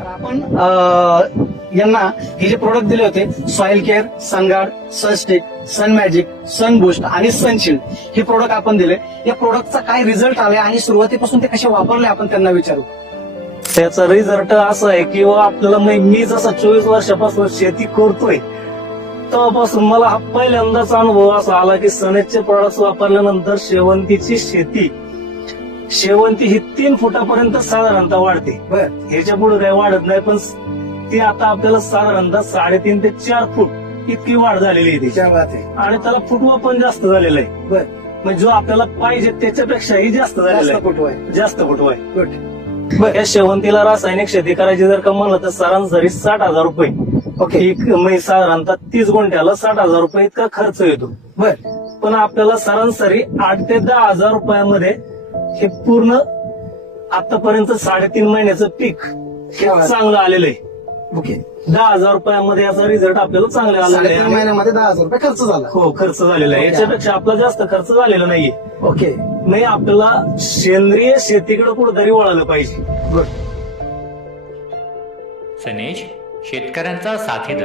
तर आपण अं, यांना हे जे प्रोडक्ट दिले होते Soil Care Sunguard Sunstick Sun Magic Sun Boost आणि सनशिल्ड हे प्रोडक्ट आपण दिले. या प्रोडक्टचा काय रिझल्ट आले आणि सुरुवातीपासून ते कसे वापरले आपण त्यांना विचारू? त्याचा रिझल्ट असा आहे की आपल्याला मी जसा चोवीस वर्षापासून शेती करतोय तेव्हापासून मला हा पहिल्यांदाच अनुभव असा आला की सनेजचे प्रोडक्ट वापरल्यानंतर शेवंतीची शेती शेवंती ही तीन फुटापर्यंत साधारणतः वाढते. ह्याच्या पुढे काही वाढत नाही पण ती आता आपल्याला साधारणतः साडेतीन ते चार फूट इतकी वाढ झालेली आहे आणि त्याला फुटवा पण जास्त झालेला आहे. म्हणजे जो आपल्याला पाहिजे त्याच्यापेक्षाही जास्त झालेला आहे. जास्त फुटवा आहे. गुड. या शेवंतीला रासायनिक शेती करायची जर का म्हणलं तर सरासरी साठ हजार रुपये. ओके. म्हणजे साधारणतः तीस गुंठ्याला साठ हजार रुपये इतका खर्च येतो. बर. पण आपल्याला सरासरी आठ ते दहा हजार रुपयामध्ये हे पूर्ण आतापर्यंत साडेतीन महिन्याचं पीक हे चांगलं आलेलं आहे. ओके. दहा हजार रुपयामध्ये याचा रिझल्ट आपल्याला चांगला आलेला साडेतीन आहे महिन्यामध्ये दहा हजार रुपये खर्च झाला. हो खर्च झालेला आहे. याच्यापेक्षा आपला जास्त खर्च झालेला नाहीये. ओके. नाही आपल्याला सेंद्रिय शेतीकडे कुठेतरी वळालं पाहिजे. गुड सनेज शेतकऱ्यांचा साथीदार.